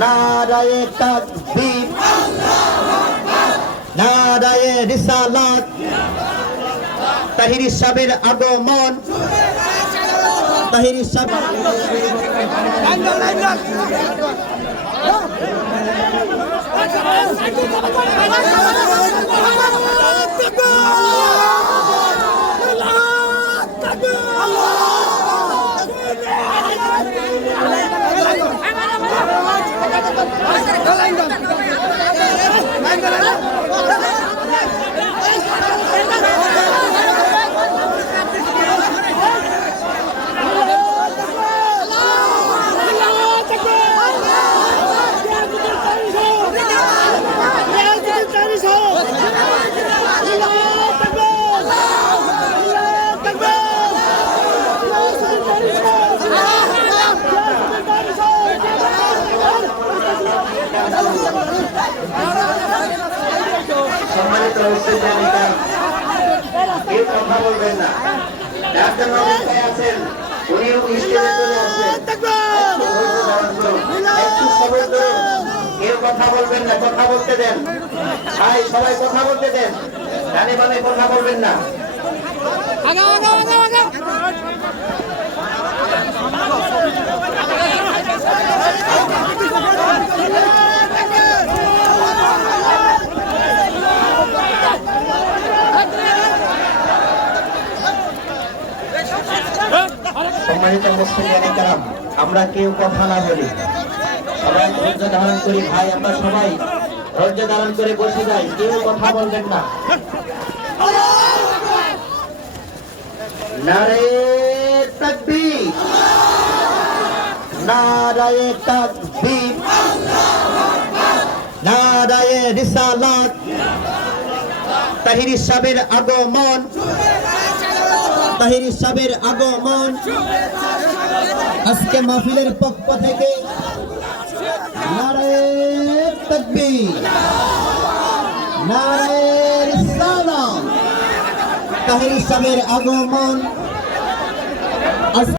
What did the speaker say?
নারায়ে তাকবীর নারায়ে রিসালাত তাহির সাহেবের আগমন। তাহির সাহেব সম্মানিত জানিকা কেউ কথা বলবেন না। ডাক্তার অবস্থায় আছেন? উনি স্টেজে চলে আসবেন। একটু সবর করুন কেউ কথা বলবেন না কথা বলতে দেন। ভাই সবাই কথা বলতে দেন। ডানে বামে কথা বলবেন না। সম্মানিত মুসলিম আমরা কেউ কথা না বলি। সবাই ধৈর্য ধারণ করি, ভাই, আমরা সবাই ধৈর্য ধারণ করে বসে যাই, কেউ কথা বলবেন না। নারে তাকবীর। নারায়ে আগমন। তাহির সাহেবের আগমন। আজকে মাহফিলের পক্ষ থেকে নারায়ে তাকবীর নারায়ে রিসালাত। তাহির সাহেবের আগমন